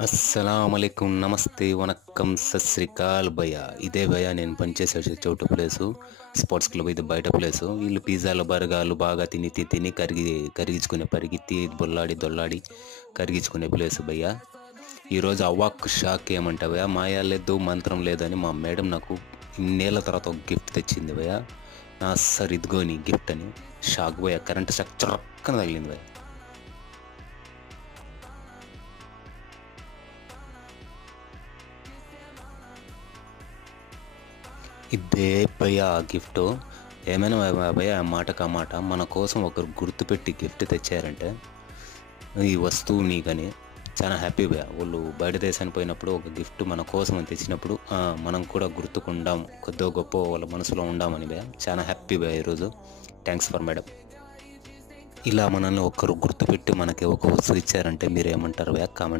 అస్సలాముఅలైకుం, నమస్తే, వనక్కం, సస్రికాల్ భయ్య. ఇదే భయ్య నేను పనిచేసే చోటు ప్లేసు, స్పోర్ట్స్ క్లబ్. ఇది బయట ప్లేసు. వీళ్ళు పిజ్జాలు బర్గాలు బాగా తిని కరిగించుకునే పరిగెత్తి దొల్లాడి కరిగించుకునే ప్లేసు భయ్య. ఈరోజు అవాక్ షాక్ ఏమంటే భయ్య, మాయా లేదు మంత్రం లేదని మా మేడం నాకు ఇన్నేళ్ళ తర్వాత ఒక గిఫ్ట్ తెచ్చింది భయ్య. నా సార్ ఇదిగోని గిఫ్ట్ అని షాక్ భయ్య. కరెంట్ షాక్ చొక్కన తగిలింది భయ్య. ఇదే భయ్య ఆ గిఫ్ట్. ఏమైనా భయ్య మాట మన కోసం ఒకరు గుర్తుపెట్టి గిఫ్ట్ తెచ్చారంటే ఈ వస్తువు నీకని చాలా హ్యాపీ భయ్య. వాళ్ళు బయట దేశానికి పోయినప్పుడు ఒక గిఫ్ట్ మన కోసం అని తెచ్చినప్పుడు మనం కూడా గుర్తుకుండాం, కొద్దో గొప్ప వాళ్ళ మనసులో ఉండామని భయ్య. చాలా హ్యాపీ భయ్య ఈరోజు. Thanks for madam. ఇలా మనల్ని ఒకరు గుర్తుపెట్టి మనకి ఒక వస్తువు ఇచ్చారంటే మీరేమంటారు భయ్య? కామెంట్